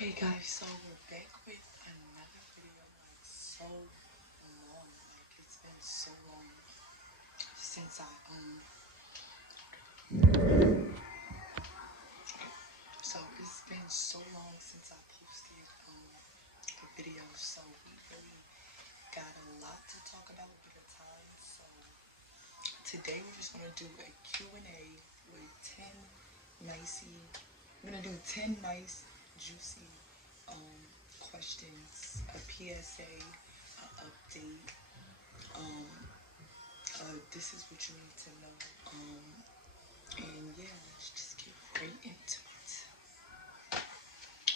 Okay guys, so we're back with another video, like so long, like it's been so long since it's been so long since I posted a video, so we really got a lot to talk about at a time. So today we're just gonna do a Q&A with 10 nicey, we're gonna do 10 nice, juicy questions, a PSA, an update. This is what you need to know. And yeah, let's just get right into it.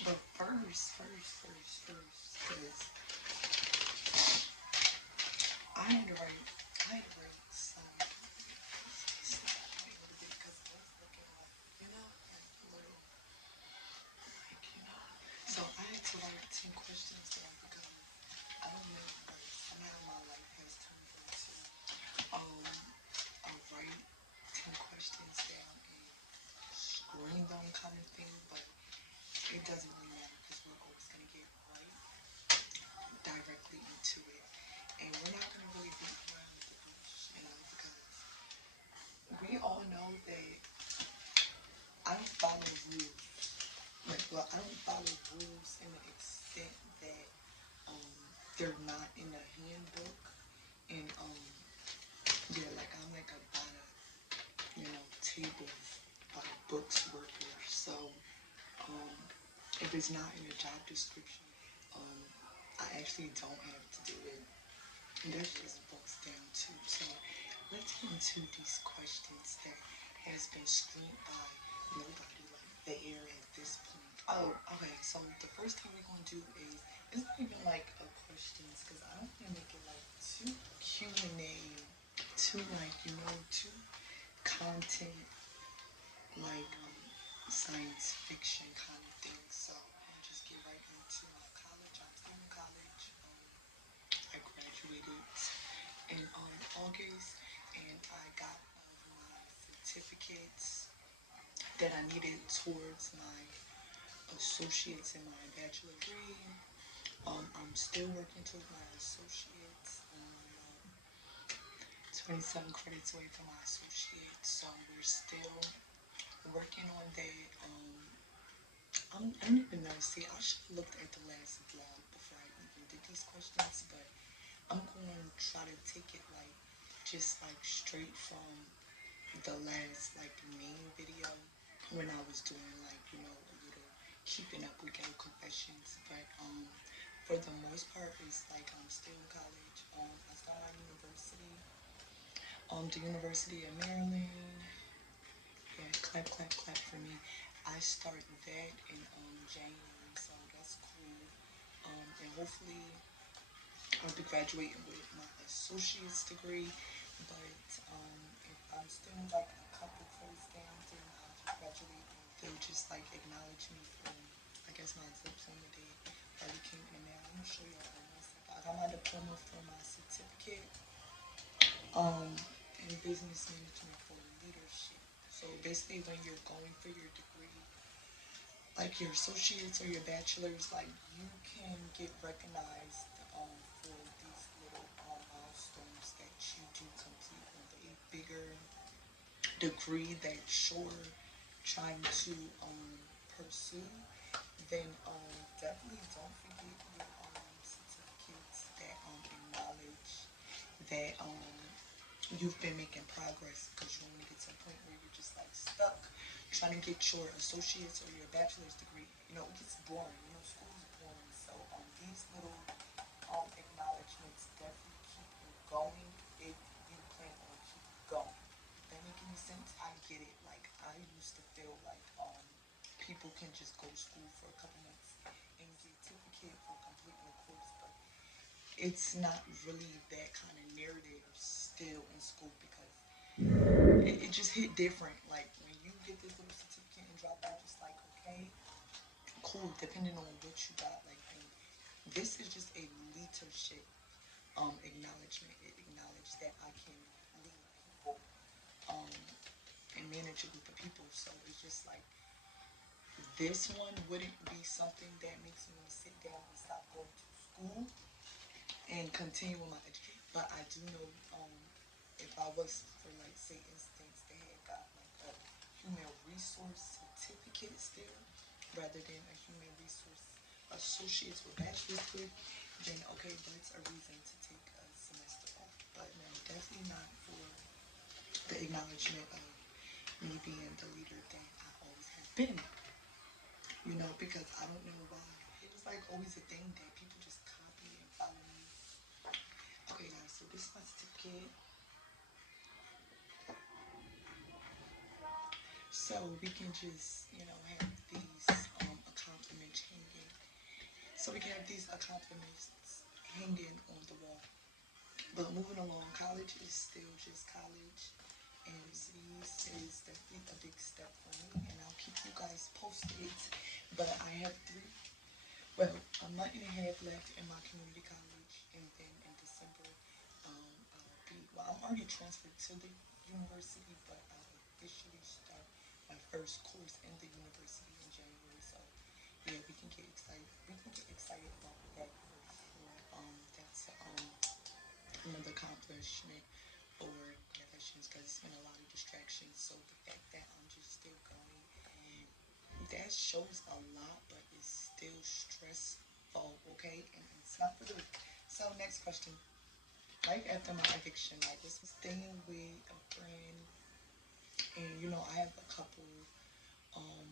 But first, because I had to write some, a little bit because I was looking like, like a little, like, So I had to write 10 questions down because I don't know, like, somehow my life has turned into, a write 10 questions down and screen them kind of thing, but it doesn't really matter because we're always going to get right directly into it. And we're not going to really beat around the bush, because we all know that I don't follow rules. I don't follow rules in the extent that they're not in the handbook. And yeah, like I'm like a by table by books worker. So if it's not in the job description, um, I actually don't have to do it. And that's just books down too. So let's get into these questions that has been screened by nobody like the air at this point. Oh, okay. So the first thing we're gonna do is it's not even like a questions because I don't want to make it like too Q&A, too like too content like science fiction kind of thing. So I'll just get right into my college. I'm still in college. I graduated in August, and I got my certificates that I needed towards my associates in my bachelor degree. I'm still working towards my associates. 27 credits away from my associates, so we're still working on that. I don't even know. See, I should have looked at the last vlog before I even did these questions, but I'm going to try to take it like just like straight from the last like main video when I was doing like a little keeping up with ghetto confessions. But for the most part, it's like I'm still in college. I started at university, the University of Maryland. Yeah, clap, clap, clap for me. I start that in January, so that's cool. And hopefully I'll be graduating with my associate's degree. But if I'm still like a couple credits down, then I'll just graduate and they'll just like acknowledge me for, I guess, my tips on the day that we came in the mail. I'm gonna show y'all in one second. I got my diploma for my certificate in business management for leadership. So basically, when you're going for your degree, like your associates or your bachelor's, like you can get recognized for these little milestones that you do complete with a bigger degree that you're trying to pursue. Then definitely don't forget your certificates that acknowledge that you've been making progress, because you don't want to get to a point where you're just like stuck trying to get your associate's or your bachelor's degree. It gets boring. School is boring. So these little acknowledgments definitely keep you going if you plan on keep going. That make any sense? I get it. Like I used to feel like people can just go to school for a couple months and get a certificate for completing a course, but it's not really that kind of narrative still in school, because it just hit different. Like when you get this little certificate and drop out, just like, okay, cool, depending on what you got. Like, and this is just a leadership acknowledgement. It acknowledged that I can lead people and manage a group of people. So it's just like this one wouldn't be something that makes me want to sit down and stop going to school and continue with my education. But I do know, if I was, for like say instance, they had got like a human resource certificate still, rather than a human resource associates with bachelor's degree, then okay, that's a reason to take a semester off. But no, definitely not for the acknowledgement of me being the leader that I always have been. Because I don't know why. It was like always a thing that people just copy and follow me. Okay, guys, so this is my certificate. So we can just, have these accomplishments hanging. So we can have these accomplishments hanging on the wall. But moving along, college is still just college. And these is definitely a big step for me. And I'll keep you guys posted. But I have a month and a half left in my community college. And then in December, I'm already transferred to the university, but I'll officially start my first course in the university in January. So yeah, we can get excited. We can get excited about that for sure. That's another accomplishment for distractions because it's been a lot of distractions. So the fact that I'm just still going, that shows a lot, but it's still stressful. Okay, and it's not for the. So next question. Right after my addiction, like was staying with a friend, and I have a couple um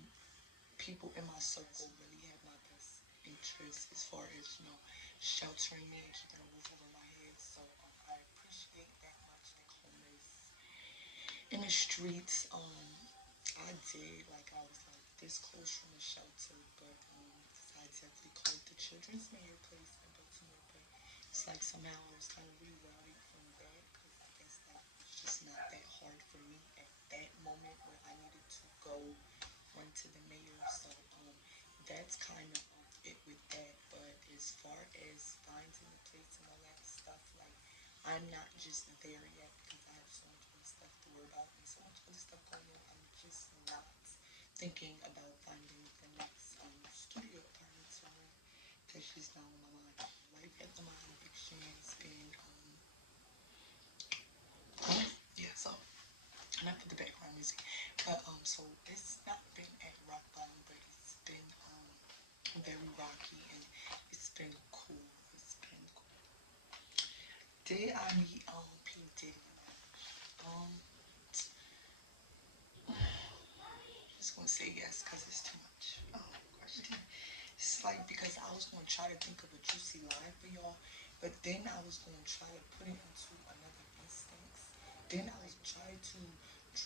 people in my circle really have my best interest as far as sheltering me and keeping a roof over my head. So I appreciate that much. Like homeless in the streets. I did like I was like this close from a shelter, but I definitely called the Children's Mayor place in Baltimore. But it's like somehow I was kind of rerouted from that because I guess that was just not that hard for me at that moment where I needed to go run to the mayor. So that's kind of it with that. But as far as finding the place and all that stuff, like I'm not just there yet because I have so much other stuff to worry about and so much other stuff going on. I'm just not thinking about finding the next studio apartment somewhere. That's just not on my mind. Life after my eviction has been yeah. So enough of the background music, but so it's not been at rock bottom, but it's been very rocky and it's been cool. It's been cool. Did I meet P Diddy? Um, just gonna say yes because it's too much. Question. It's like because I was gonna try to think of a juicy line for y'all, but then I was gonna try to put it into another instance. Then I was trying to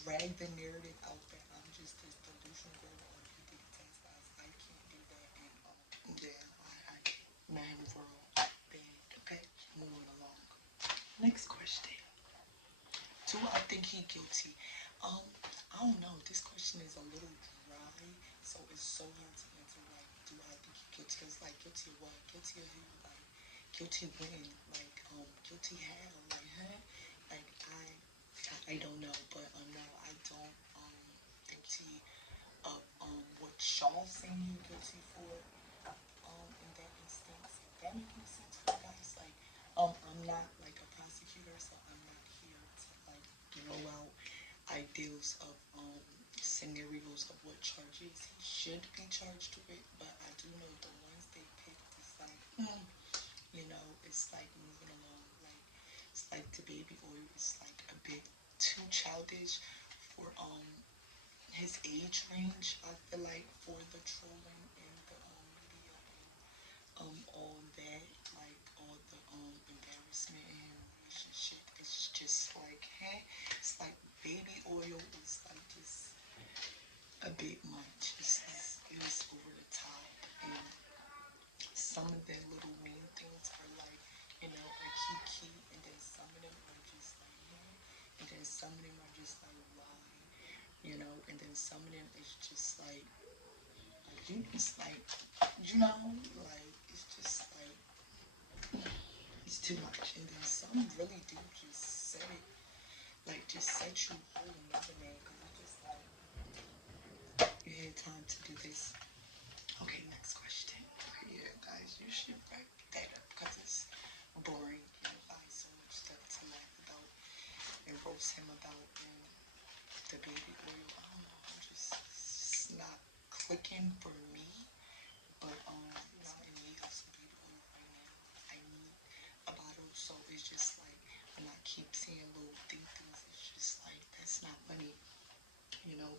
drag the narrative out that I'm just this delusional girl on P Diddy text guys. I can't do that, and yeah, I met him for a band. Okay, moving along. Next question. Do I think he guilty? Um, I don't know. This question is a little dry, so it's so hard to answer. Like, do I think he guilty? Cause like, guilty of what? Guilty of who? Like, guilty when? Like, guilty how? Like, huh? Like, I don't know, but no, I don't think he of what Shaw saying he guilty for in that instance. If that makes any sense for you guys, like I'm not like a prosecutor, so I'm not here to like throw out ideals of scenarios of what charges he should be charged with, but I do know the ones they picked is like it's like moving along like it's like the baby oil is like a bit too childish for his age range. I feel like for the trolling and the media and all that, like all the embarrassment in relationship, it's just like hey, it's like baby oil is like just a bit much. It was over the top, and some of the little mean things are like a key, and then some of them are just like and then some of them are just like why, and then some of them is just like you just like like it's just like it's too much, and then some really do just set it like just set you whole another man because it's just like yeah, ahead of time to do this. Okay, next question. Yeah, guys, you should write that up because it's boring and find so much stuff to laugh about and roast him about and the baby oil. I don't know, I'm just it's not clicking for me. But I'm in need of some baby oil right now. I need a bottle, so it's just like when I keep seeing little things, it's just like that's not money.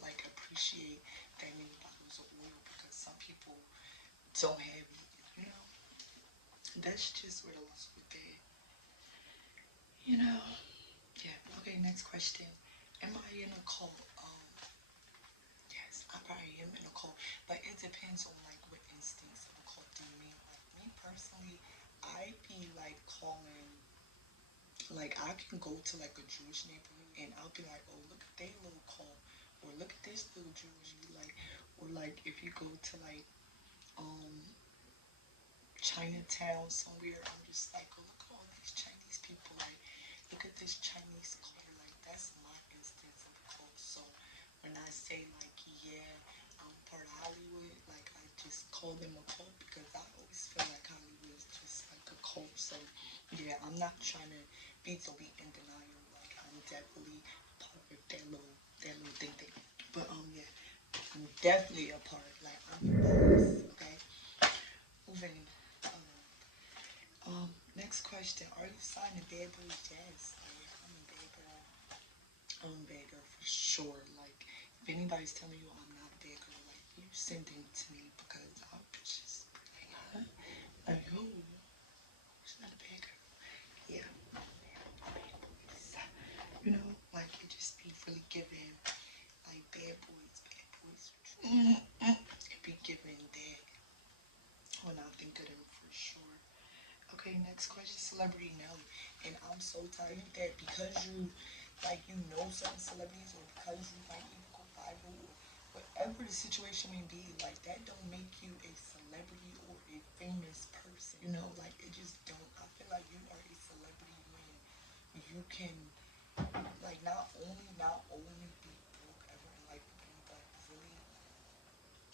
Like appreciate that many bottles of oil because some people don't have it. You know, that's just where the loss with that. You know, yeah. Okay, next question. Am I in a cult? Yes, I probably am in a cult, but it depends on like what instincts of a cult do you mean. Like me personally, I be like calling, like I can go to like a Jewish neighborhood and I'll be like, oh look at their little cult, or look at this little Jewish, like, or like if you go to like um Chinatown somewhere, I'm just like, oh look at all these Chinese people, like look at this Chinese culture, like that's my instance of a cult. So when I say like, yeah, I'm part of Hollywood, like I just call them a cult because I always feel like Hollywood is just like a cult. So yeah, I'm not trying to be in denial. Like I'm definitely part of that little thing. But yeah, I'm definitely a part. Like I'm boss. Okay, moving. Next question. Are you signed to Bad Boys Jazz? Like, I'm a bad girl. I'm a bad girl for sure. Like, if anybody's telling you I'm not a bad girl, like, you send them to me because I'm just like, huh? Like, who? She's not a bad girl. Yeah, bad boys. Like, it just be really giving, like, bad boys, bad boys. It be giving that when I think of them for sure. Okay, next question. Celebrity no. And I'm so tired that because you know certain celebrities or because you might even go viral or whatever the situation may be, like that don't make you a celebrity or a famous person. Like it just don't. I feel like you are a celebrity when you can like not only be broke ever in life again, but really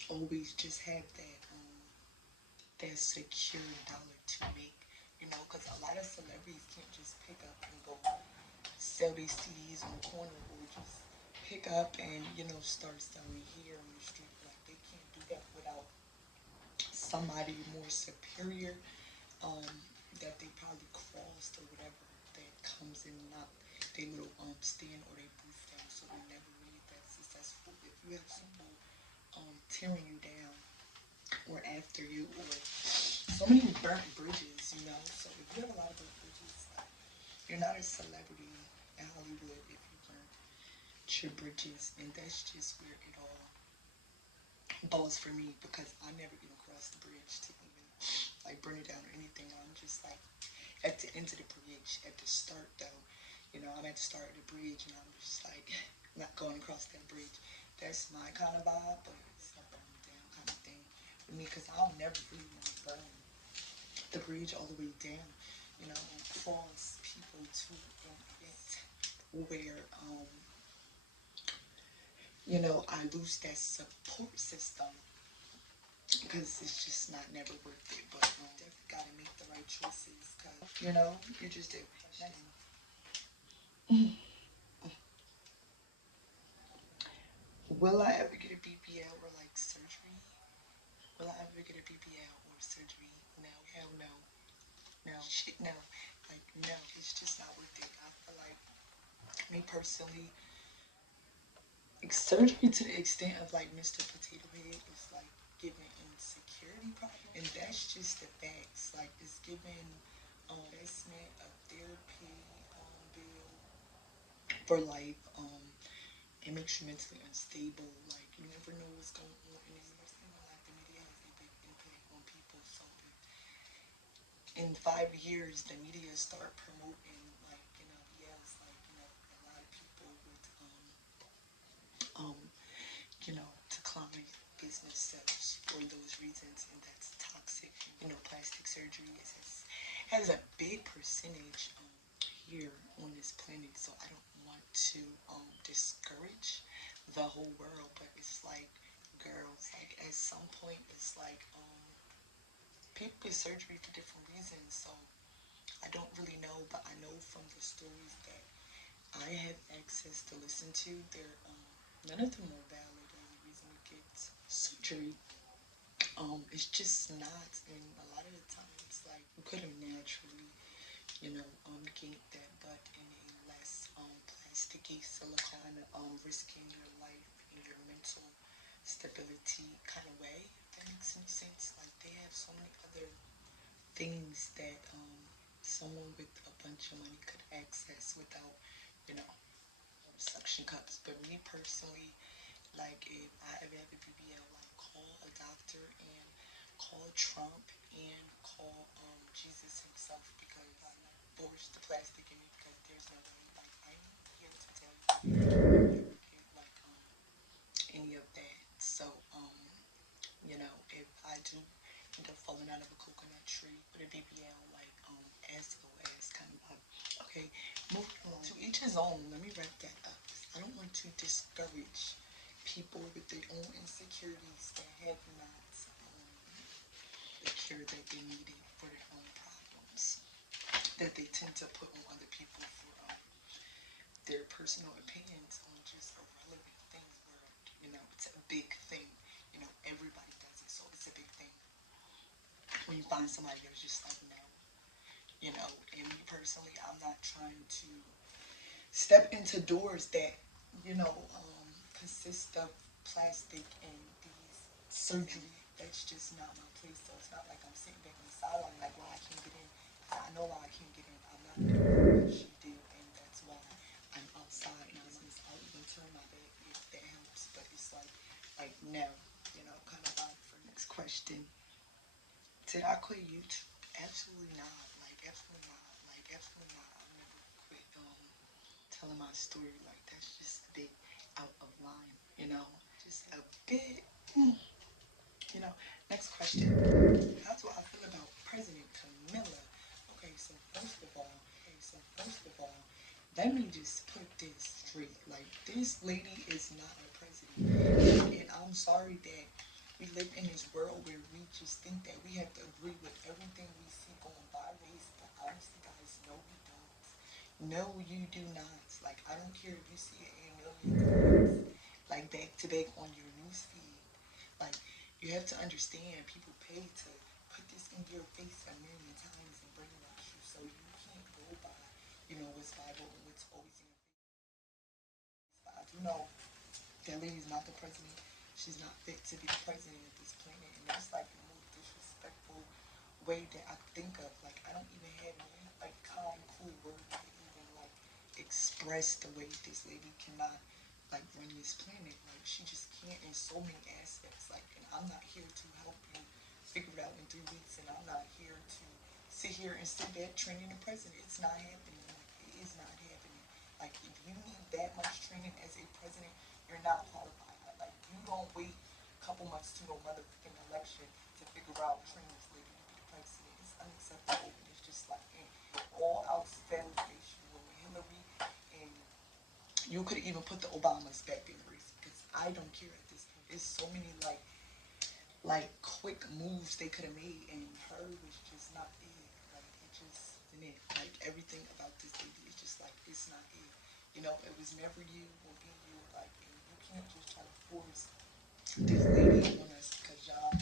always just have that secure dollar to make. Because a lot of celebrities can't just pick up and go sell these CDs on the corner or just pick up and, start selling here on the street. Like, they can't do that without somebody more superior um, that they probably crossed or whatever that comes in and knock their little stand or their booth down so they're never really that successful. If you have people tearing you down or after you or so many burnt bridges. So if you have a lot of burnt bridges, like, you're not a celebrity in Hollywood if you burnt your bridges, and that's just where it all balls for me because I never even crossed the bridge to even like burn it down or anything. I'm just like at the end of the bridge, at the start though, I'm at the start of the bridge and I'm just like not going across that bridge. That's my kind of vibe, but it's a burn down kind of thing with me because I don't never really want to burn the bridge all the way down, and cross people to an event where I lose that support system because it's just not never worth it. But definitely gotta make the right choices because you just do. Will I ever get a BBL or like surgery? Will I ever get a BBL or surgery? No, hell no, no, shit no. Like no, it's just not worth it. I feel like me personally, surgery to the extent of like Mr. Potato Head is like giving insecurity problems, and that's just the facts. Like it's giving investment of therapy bill for life. It makes you mentally unstable. Like you never know what's going on, and especially when like the media has a big impact on people. So if in 5 years the media start promoting like BLs, like a lot of people would um decline business sales for those reasons, and that's toxic. Plastic surgery has a big percentage here on this planet, so I don't want to discourage the whole world, but it's like girls. Like at some point, it's like people get surgery for different reasons. So I don't really know, but I know from the stories that I have access to listen to, they're none of them are valid as a reason to get surgery. It's just not, and a lot of the times, like you could have naturally, gained that butt in a less plasticky silicone, risking your life and your mental stability kind of way. If that makes any sense. Like they have so many other things that someone with a bunch of money could access without, you know, suction cups. But me personally, like if I ever have a BBL, like call a doctor and call Trump and call Jesus himself because I'm not force the plastic in it because there's no way. Like I'm here to tell you, never get like any of that. So if I do end up falling out of a coconut tree with a BBL, like SOS kind of up. Okay, moving on. To each his own. Let me wrap that up. I don't want to discourage people with their own insecurities that have not the cure that they needed for their own problems that they tend to put on other people for their personal opinions on just irrelevant things where it's a big thing. Everybody does it, so it's a big thing. When you find somebody that's just like no, and me personally, I'm not trying to step into doors that consist of plastic and these surgery. That's just not my place. So it's not like I'm sitting back on the sideline like, well, I can't get in. I know why I can't get in. I'm not doing what she did, and that's why I'm outside. And I'll even turn my back if that helps. But it's like no, kind of vibe for next question. Did I quit YouTube? Absolutely not. Like absolutely not. Like absolutely not. I've never quit telling my story. Like that's just a bit out of line. Just a bit. You know. Next question. How do I feel about President Camilla? Okay, so first of all, let me just put this straight. Like this lady is not a president, and I'm sorry that we live in this world where we just think that we have to agree with everything we see going by race. But honestly, guys, no, we don't. No, you do not. Like I don't care if you see it in millions, like back to back on your news feed. Like you have to understand, people pay to put this in your face a million times and brainwash you, so you can't go by, what's Bible and what's always in your face. But I do know that lady's not the president. She's not fit to be the president of this planet, and that's like the most disrespectful way that I think of. Like I don't even have like kind, cool words to even like express the way this lady cannot like run this planet. Like she just can't in so many aspects. Like, and I'm not here to help you figure it out in 3 weeks, and I'm not here to sit here and sit back training the president. It's not happening. Like it is not happening. Like if you need that much training as a president, you're not qualified. Like you don't wait a couple months to no motherfucking election to figure out training this lady to be the president. It's unacceptable, and it's just like all out validation with Hillary, and you could even put the Obamas back in the race because I don't care at this point. There's so many like quick moves they could have made, and her was just not it. Like it just isn't it. Like everything about this lady is just like it's not it. It was never you, will be you. Like and you can't just try to force this lady on us because y'all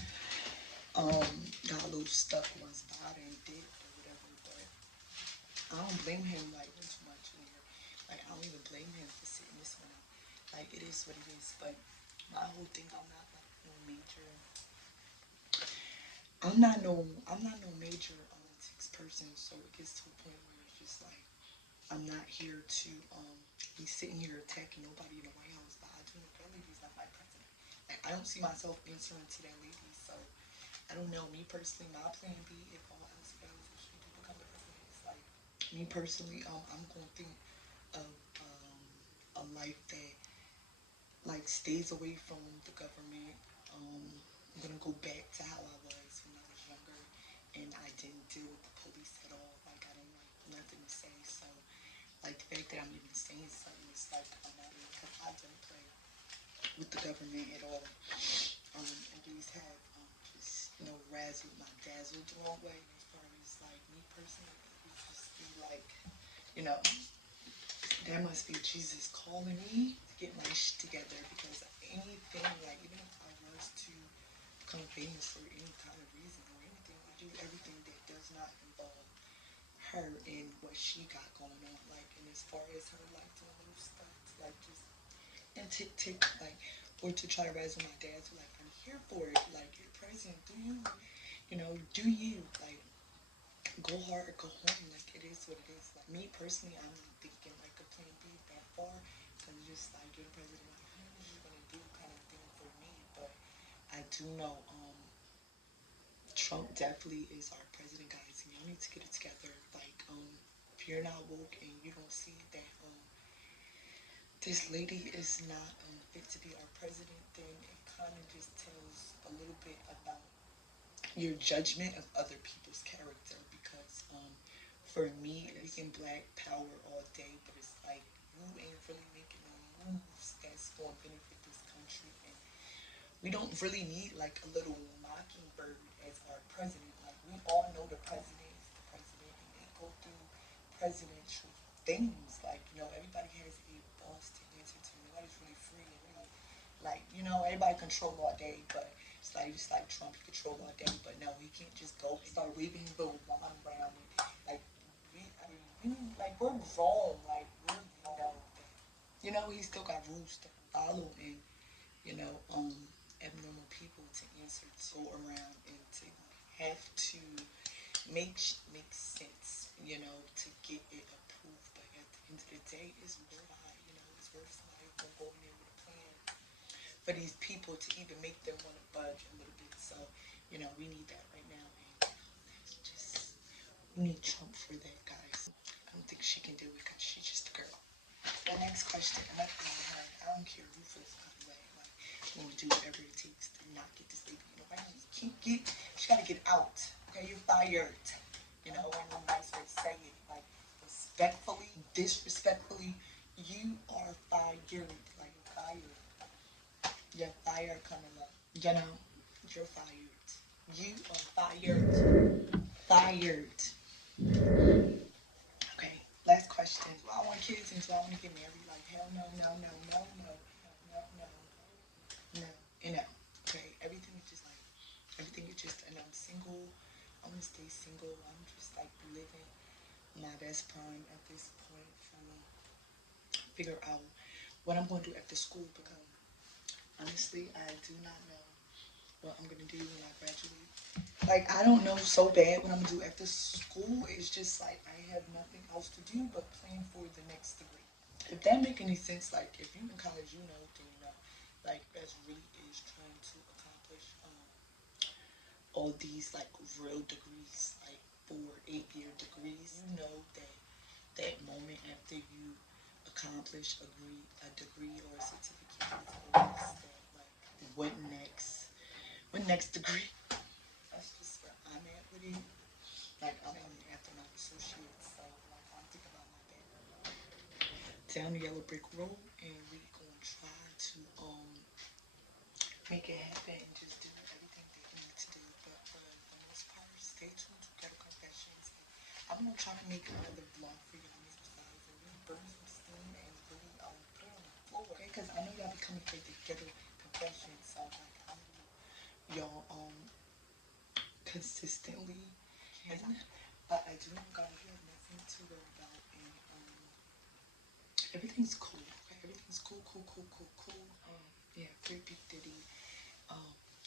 a little stuck once Biden did or whatever. But I don't blame him like too much in here. Like I don't even blame him for sitting this one out. Like it is what it is. But my whole thing, I'm not no major politics person. So it gets to a point where it's just like I'm not here to be sitting here attacking nobody in the White House. But I do know that lady's not my president. Like I don't see myself answering to that lady. So I don't know. Me personally, my plan B, if all else fails, if she do become the president, is like me personally, I'm gonna think of a life that like stays away from the government. I'm gonna go back to how I was when I was younger, and I didn't deal with the police at all. Like I didn't like nothing to say. So like the fact that I'm even saying something is like I'm not because I don't play with the government at all. celebrities have just, you know, razzled my dazzled the wrong way. As far as like me personally, it would just be like, you know, that must be Jesus calling me to get my shit together, because anything, like even if I was to become famous for any kind of reason or anything, I do everything that does not involve her and what she got going on. Like, and as far as her like doing little stuff, like just and tick like, or to try to razzle my dad, so like I'm here for it. Like you're president, do you? You know, do you like go hard or go home? Like it is what it is. Like me personally, I'm not thinking like a plan B that far, because it's just like you're the president. Like how much you gonna do kind of thing for me? But I do know Trump definitely is our president, guys, and y'all need to get it together. Like if you're not woke and you don't see that this lady is not fit to be our president, then it kind of just tells a little bit about your judgment of other people's character. Because for me, we can black power all day, but it's like you ain't really making no moves that's going to benefit this country. And we don't really need like a little mockingbird as our president. Like we all know the president is the president, and they go through presidential things. Like you know, everybody has a boss to answer to. Nobody's really free and really like you know everybody control all day, but it's like Trump, he control all day. But no, he can't just go and start waving his little wand around and like we like we're grown, like we're you know he still got rules to follow, and you know, abnormal people to answer to around and to have to make sense, you know, to get it approved. But at the end of the day, it's worth you know, it's worth somebody gonna go in there with a plan for these people to even make them want to budge a little bit. So, you know, we need that right now, and it's just we need Trump for that, guys. I don't think she can do it because she's just a girl. The next question, and I don't care who feels the other way. Like, I'm gonna do whatever it takes to not get this baby. You know, right? You can't get. She gotta get out. Okay, you're fired. You know, and a nice way to say it, like respectfully, disrespectfully, you are fired. Like fired. You're fired, Camilla. You know, you're fired. You are fired. Fired. Okay, last question. Do I want kids and do I want to get married? Like, hell no, no, no, no, no, no, no, no, and no. Okay, everything is just, and I'm single. I'm gonna stay single. I'm just like living my best prime at this point, trying to figure out what I'm gonna do after school, because honestly, I do not know what I'm gonna do when I graduate. Like I don't know so bad what I'm gonna do after school. It's just like I have nothing else to do but plan for the next degree. If that make any sense, like if you in college, you know, then you know, like that's really is trying to accomplish all these like real degrees, like 4 8 year degrees. You know that that moment after you accomplish a degree or a certificate is always that like what next? What next degree? That's just where I'm at with it. Like I'm after my associates, so like I'm thinking about my back down the yellow brick road, and we gonna try to make it happen and just do everything that we need to do. But for the most part, stay tuned to Ghetto Confessions. I'm gonna try to make another vlog for y'all on this side and really burn some steam and really put it on the floor, okay? Because I know y'all be coming for the Ghetto Confessions, so like I know y'all consistently can. But I do know, guys, you have nothing to worry about, and everything's cool. Okay, everything's cool, cool, cool, cool, cool. Yeah, free Big Diddy.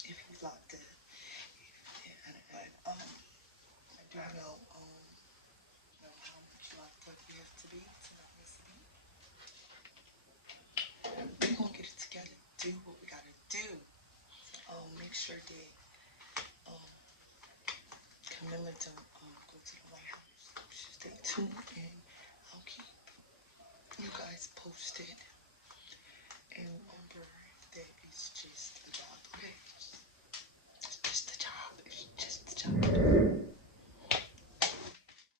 If he's locked up, yeah, but I do know how much locked up you have to be to not miss a beat. We gonna get it together. Do what we gotta do. Make sure that Camilla don't go to the White House. Stay tuned, and I'll keep you guys posted.